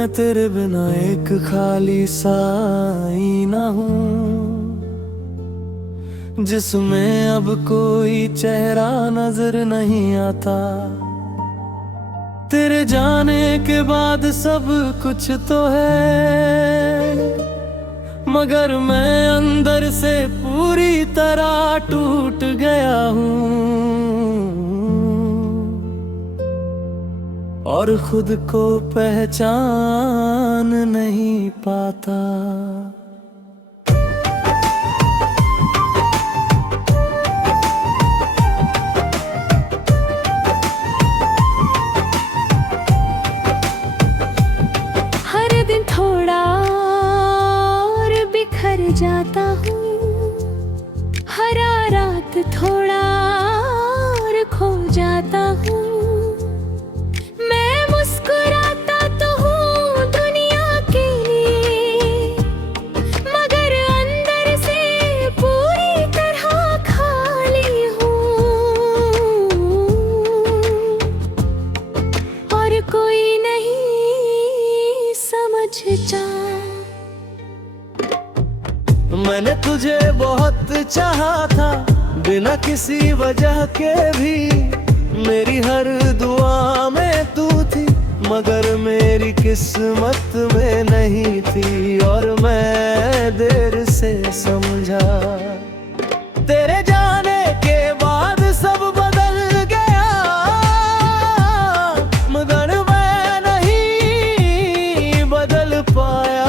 मैं तेरे बिना एक खाली सा आईना हूँ, जिसमें अब कोई चेहरा नजर नहीं आता। तेरे जाने के बाद सब कुछ तो है, मगर मैं अंदर से पूरी तरह टूट गया हूँ और खुद को पहचान नहीं पाता। हर दिन थोड़ा और बिखर जाता हूँ, हर रात थोड़ा और खो जाता हूँ। मैंने तुझे बहुत चाहा था बिना किसी वजह के भी, मेरी हर दुआ में तू थी मगर मेरी किस्मत में नहीं थी। और मैं देर से समझा, तेरे जाने के बाद सब बदल गया, मगर मैं नहीं बदल पाया।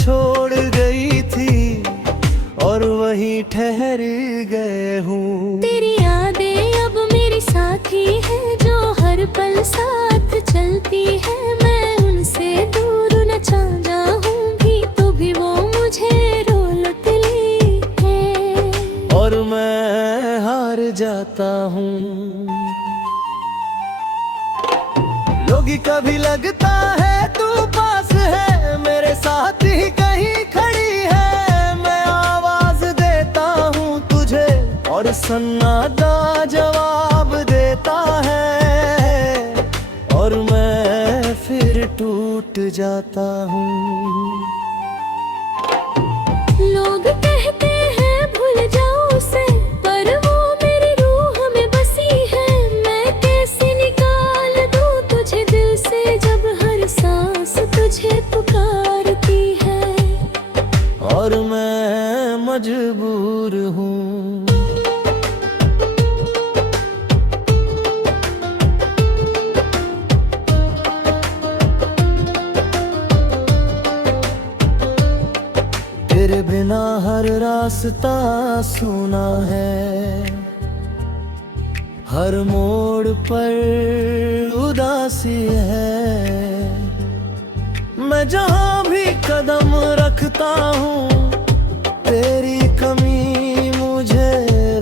छोड़ गई थी और वहीं ठहर गए हूँ। तेरी यादें अब मेरी साथी है जो हर पल साथ चलती है। मैं उनसे दूर न जाऊंगी तो भी वो मुझे रोलती है और मैं हार जाता हूँ। लोग कभी लगता है तू पास है, मेरे साथ ही कहीं खड़ी है। मैं आवाज देता हूँ तुझे और सन्नाटा जवाब देता है और मैं फिर टूट जाता हूँ। लोग कहते हैं भूल जाओ उसे, पर वो मेरी रूह में बसी है। मैं कैसे निकाल दूँ तुझे दिल से जब हर सांस तुझे पुकारती है और मैं मजबूर हूँ। तेरे बिना हर रास्ता सुना है, हर मोड़ पर उदासी है। मैं जहाँ भी कदम रखता हूँ तेरी कमी मुझे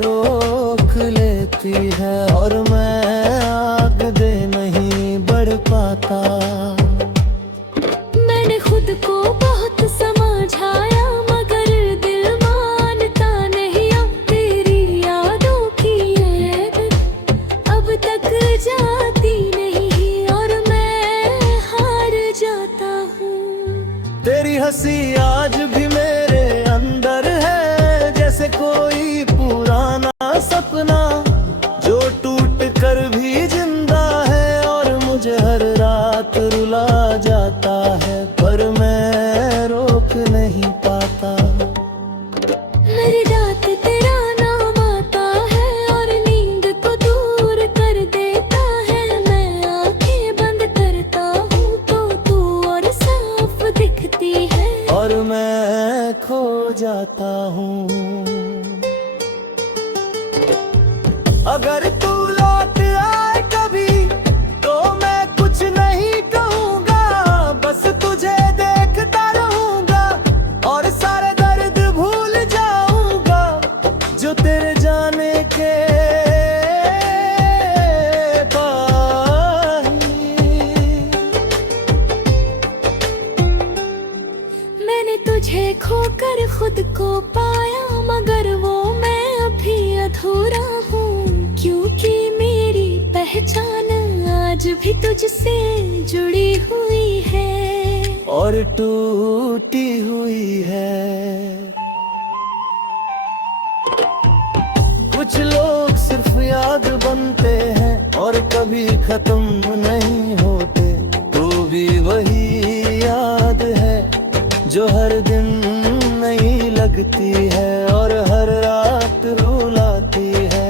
रोक लेती है और मैं आगे नहीं बढ़ पाता। मैंने खुद को बहुत समझाया मगर दिल मानता नहीं। अब तेरी यादों की अब तक जाती नहीं और मैं हार जाता हूँ। तेरी हंसी आज भी मेरे अंदर है, जैसे कोई पुराना सपना जो टूट कर भी जिंदा है और मुझे हर रात रुला जाता है, पर मैं रोक नहीं पाता। मेरी रात तेरा नाम आता है और नींद को दूर कर देता है। मैं आंखें बंद करता हूँ तो तू और साफ दिखती है और मैं खो जाता हूँ। अगर तू लौट आए कभी तो मैं कुछ नहीं कहूँगा, बस तुझे देखता रहूँगा और सारे दर्द भूल जाऊँगा जो तेरे जाने के बाद। मैंने तुझे खोकर खुद को पहचान आज भी तुझसे जुड़ी हुई है और टूटी हुई है। कुछ लोग सिर्फ याद बनते हैं और कभी खत्म नहीं होते। तू भी वही याद है जो हर दिन नई लगती है और हर रात रुलाती है।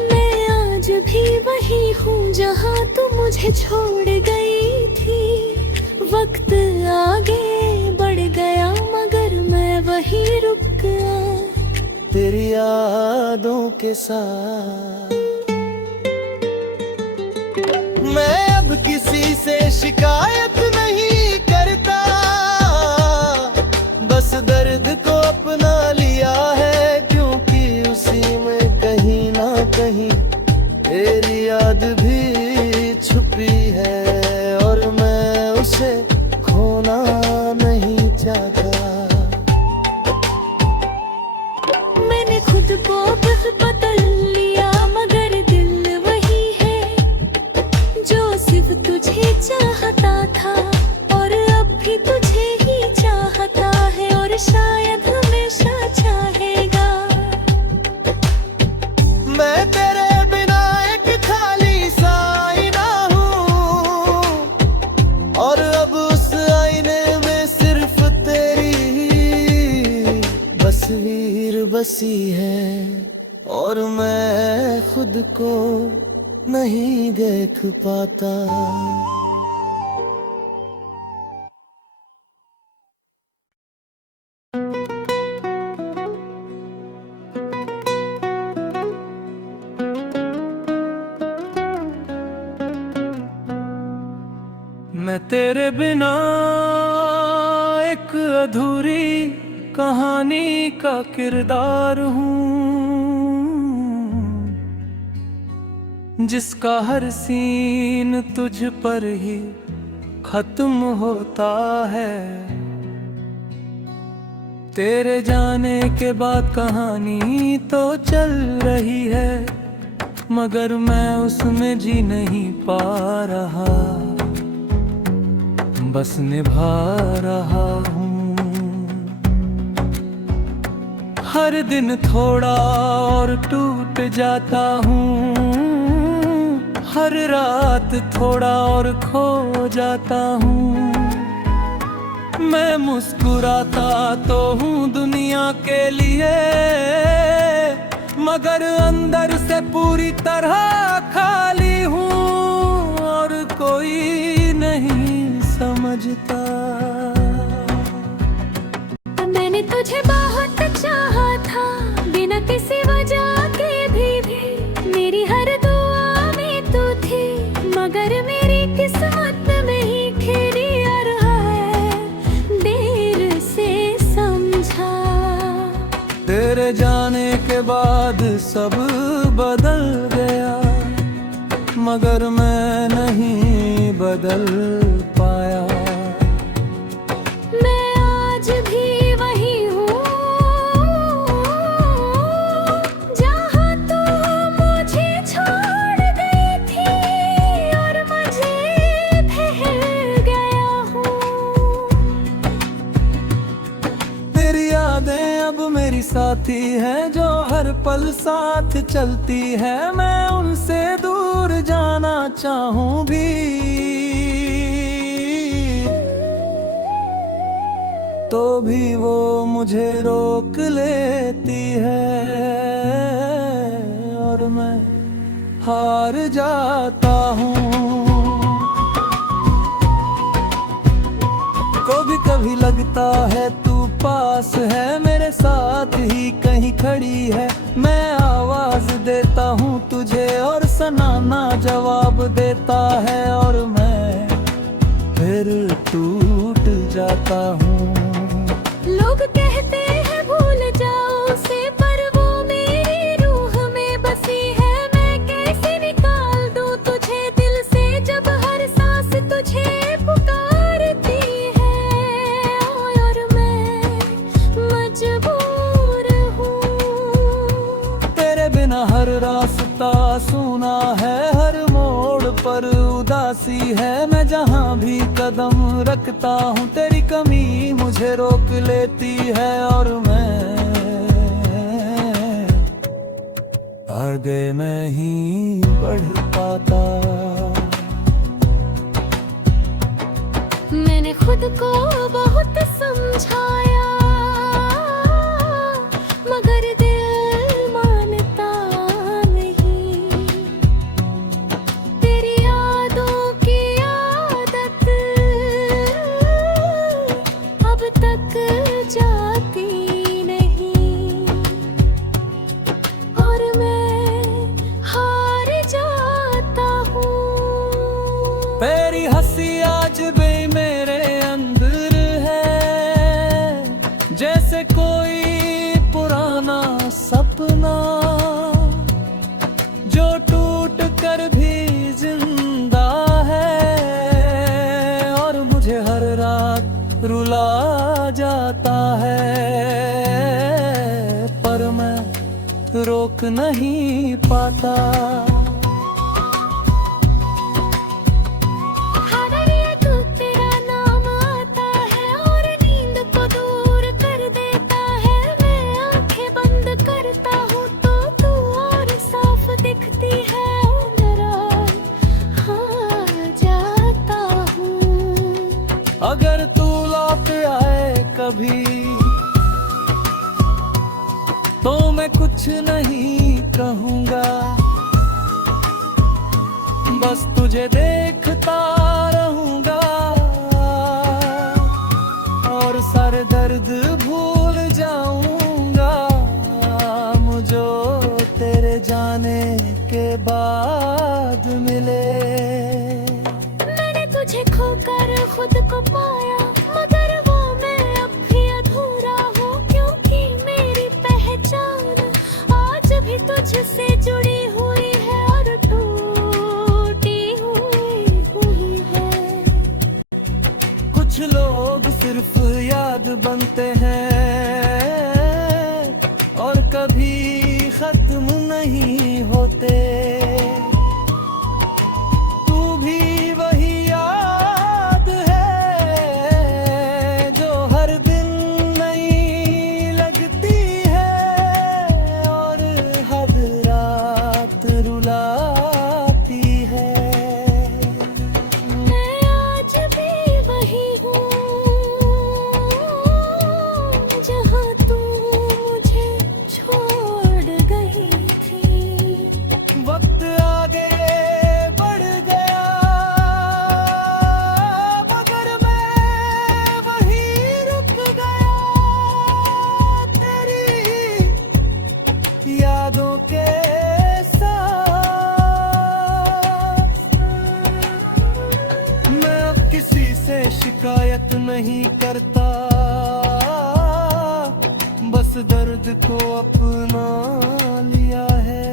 मैं आज भी वही हूँ जहाँ तू मुझे छोड़ गई थी। वक्त आगे बढ़ गया मगर मैं वही रुक गया तेरी यादों के साथ। मैं अब किसी से शिकायत नहीं करता, बस दर्द को अपना लिया है, क्योंकि उसी में कहीं ना कहीं तेरी याद भी छुपी है और मैं उसे खोना नहीं चाहता। मैंने खुद को बदल लिया मगर दिल वही है जो सिर्फ तुझे चाहता था और अब भी तुझे ही चाहता है और शायद हमेशा चाहेगा। मैं तेरे बिना एक खाली सा आईना हूँ और अब उस आईने में सिर्फ तेरी ही तस्वीर बसी है और मैं खुद को नहीं देख पाता। मैं तेरे बिना एक अधूरी कहानी का किरदार हूँ, जिसका हर सीन तुझ पर ही खत्म होता है। तेरे जाने के बाद कहानी तो चल रही है मगर मैं उसमें जी नहीं पा रहा, बस निभा रहा हूँ। हर दिन थोड़ा और टूट जाता हूँ, हर रात थोड़ा और खो जाता हूँ। मैं मुस्कुराता तो हूँ दुनिया के लिए मगर अंदर से पूरी तरह खाली हूँ और कोई नहीं समझता। मैंने तुझे बहुत चाहा था बिना किसी वजह के भी मेरी हर दुआ में तू थी मगर मेरी किस्मत में ही खेली आ रहा है देर से समझा। तेरे जाने के बाद सब बदल गया मगर मैं नहीं बदल पाया। मैं आज भी वही हूँ जहाँ तू मुझे छोड़ गई थी और मुझे ठहर गया हूँ। तेरी यादें अब मेरी साथी है जो हर पल साथ चलती है। मैं उनसे दूर जाना चाहूँ भी तो भी वो मुझे रोक लेती है और मैं हार जाता हूँ। कभी कभी लगता है तू पास है मेरे साथ ही कहीं खड़ी है। मैं आवाज देता हूँ तुझे और सनाना जवाब देता है और मैं फिर टूट जाता हूँ। लोग कहते हैं भूल जाओ उसे पर वो मेरी रूह में बसी है। मैं कैसे निकाल दूँ तुझे दिल से जब हर सांस तुझे पुकारती है और मैं मजबूर हूँ। तेरे बिना हर रास्ता सूना है पर उदासी है। मैं जहाँ भी कदम रखता हूँ तेरी कमी मुझे रोक लेती है, और मैं आगे नहीं बढ़ पाता। मैंने खुद को बहुत समझाया, मगर दिल मानता नहीं। तेरी यादों की आदत अब तक जाती नहीं, और मैं हार जाता हूँ। तेरी हंसी आज भी मेरे अंदर है, जैसे कोई पुराना सपना जो टूट कर भी जिंदा है, और मुझे हर रात रुला जाता है, पर मैं रोक नहीं पाता। अगर तू लौट आए कभी तो मैं कुछ नहीं कहूँगा, बस तुझे देखता रहूँगा, और सारे दर्द भूल जाऊँगा मुझे तेरे जाने के बाद मिले। मैंने तुझे खोकर खुद को पाया, मगर वो मैं अब भी अधूरा हूँ, क्योंकि मेरी पहचान आज भी तुझसे जुड़ी हुई है और टूटी हुई है। कुछ लोग सिर्फ याद बनते हैं और कभी खत्म नहीं होते। शिकायत नहीं करता, बस दर्द को अपना लिया है,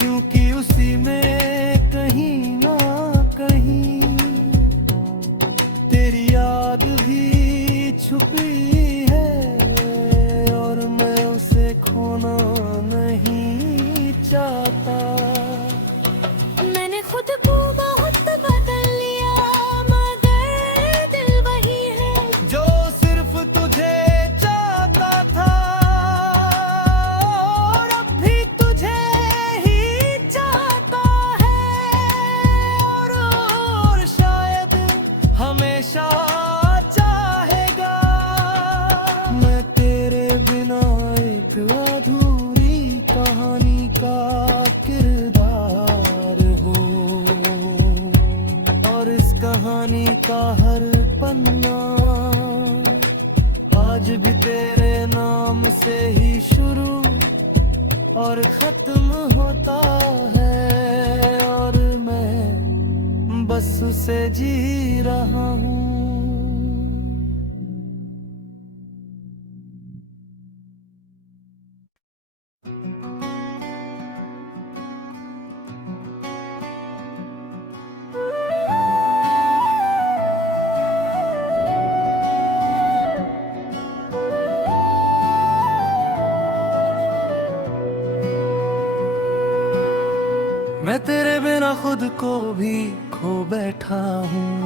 क्योंकि उसी में कहीं ना कहीं तेरी याद भी छुपी है, और मैं उसे खोना नहीं चाहता। मैंने खुद को बहुत बदल लिया, कहानी का हर पन्ना आज भी तेरे नाम से ही शुरू और खत्म होता है, और मैं बस उसे जी रहा हूँ। मैं तेरे बिना खुद को भी खो बैठा हूँ।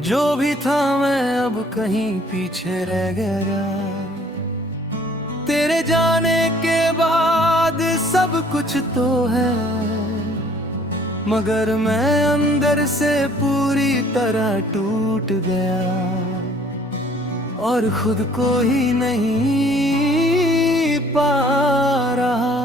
जो भी था मैं अब कहीं पीछे रह गया। तेरे जाने के बाद सब कुछ तो है, मगर मैं अंदर से पूरी तरह टूट गया और खुद को ही नहीं पा रहा।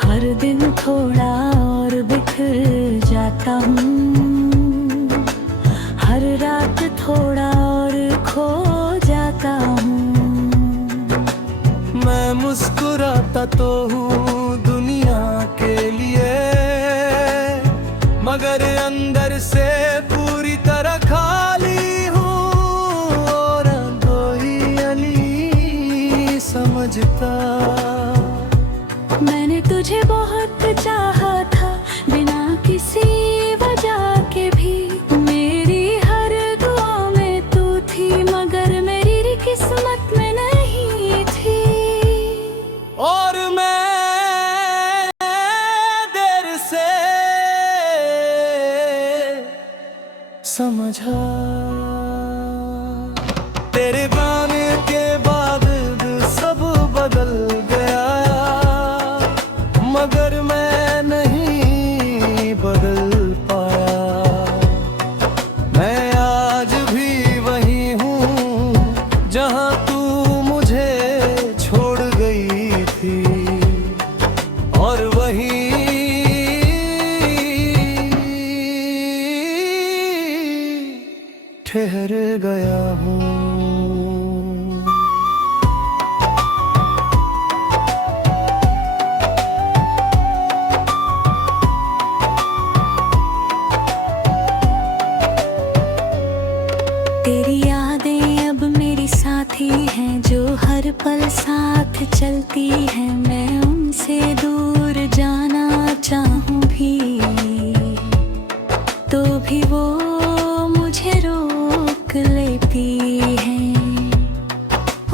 हर दिन थोड़ा और बिखर जाता हूँ, हर रात थोड़ा और खो जाता हूँ। मैं मुस्कुराता तो हूँ दुनिया के लिए, मगर अंदर से पूरी तरह खाली हूँ और कोई अली समझता। मैंने तुझे बहुत चाहा था बिना किसी वजह के भी, मेरी हर दुआ में तू थी मगर मेरी किस्मत में नहीं थी। और मैं देर से समझा, तेरे गाने के बाद सब बदल गया, मगर मैं नहीं बदल पाया। मैं आज भी वही हूँ जहाँ तू मुझे छोड़ गई थी, और वही ठहर गया हूँ। तेरी यादें अब मेरी साथी हैं जो हर पल साथ चलती हैं। मैं उनसे दूर जाना चाहूँ भी तो भी वो मुझे रोक लेती हैं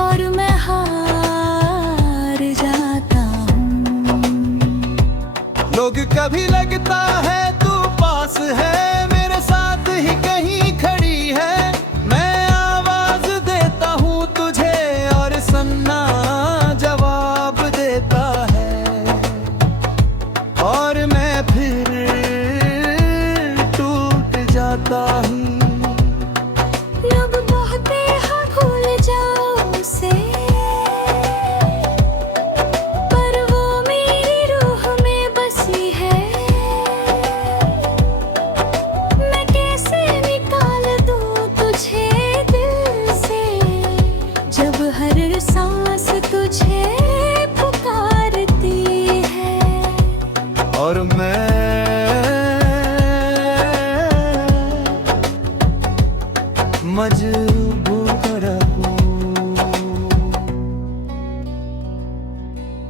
और मैं हार जाता हूँ। लोग कभी लगता है तू पास है, मेरे साथ ही कहीं खड़ी है। मैं आवाज देता हूँ तुझे और सन्ना जवाब देता है, और मैं फिर टूट जाता हूँ। लोग कहते हैं भूल जाओ उसे, पर वो मेरी रूह में बसी है। मैं कैसे निकाल दूँ तुझे दिल से, जब हर सांस तुझे पुकारती है। और मैं मजबूर हूँ,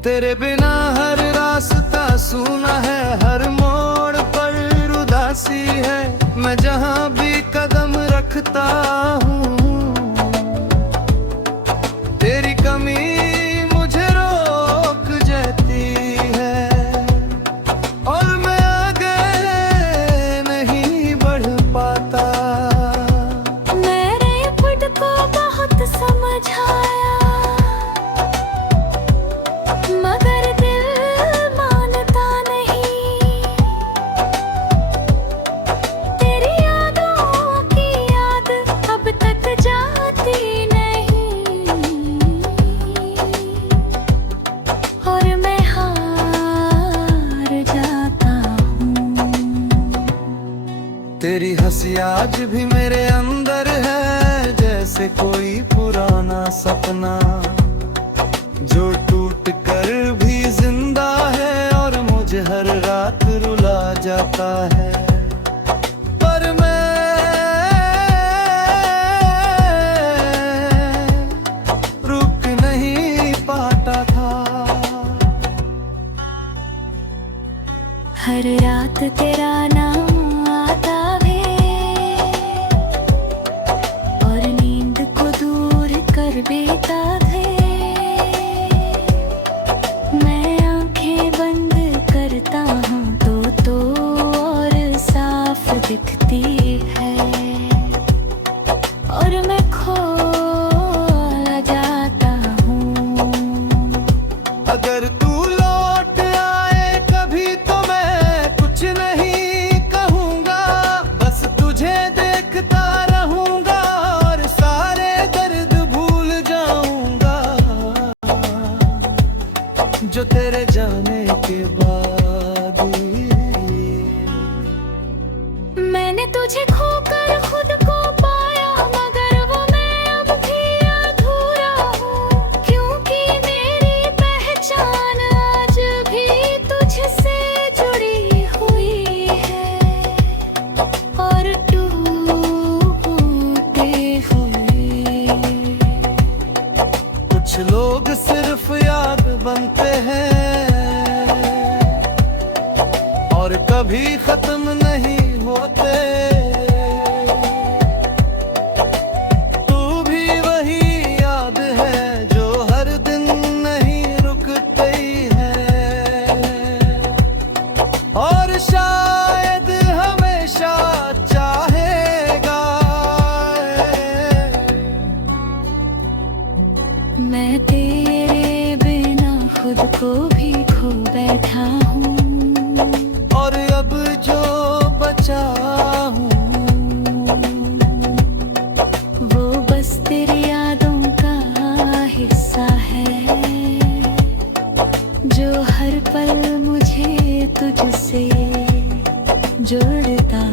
तेरे बिना हर रास्ता सूना है, हर मोड़ पर उदासी है। मैं जहाँ भी कदम रखता हूँ तेरी कमी मुझे रोक जाती है, और मैं आगे नहीं बढ़ पाता। मैंने खुद को बहुत समझाया, मगर दिल मानता नहीं। तेरी यादों की याद अब तक जाती नहीं, और मैं हार जाता हूँ। तेरी हंसी आज भी मेरे अंदर है, जैसे कोई पुराना सपना जो टूट कर भी जिंदा है और मुझे हर रात रुला जाता है। पर मैं रुक नहीं पाता था। हर रात तेरा नाम आता है और नींद को दूर कर बेताब है। मैं आंखें बंद करता हूँ तो और साफ दिखती है और मैं खो जाता हूँ। अगर तू लौट आए कभी तो मैं कुछ नहीं कहूँगा, बस तुझे देखता रहूँगा और सारे दर्द भूल जाऊँगा जो तेरे जाने के बाद। मैंने तुझे खोकर खुद को पाया, मगर वो मैं अब भी अधूरा हूँ, क्योंकि मेरी पहचान आज भी तुझसे जुड़ी हुई है और टूटे हुए। कुछ लोग सिर्फ याद बनते हैं और कभी खत्म नहीं होते। तू भी वही याद है जो हर दिन नहीं रुकती है और शायद हमेशा चाहेगा। मैं तेरे बिना खुद को भी खो बैठा हूँ और अब जो बचा हूँ वो बस तेरी यादों का हिस्सा है जो हर पल मुझे तुझसे जोड़ता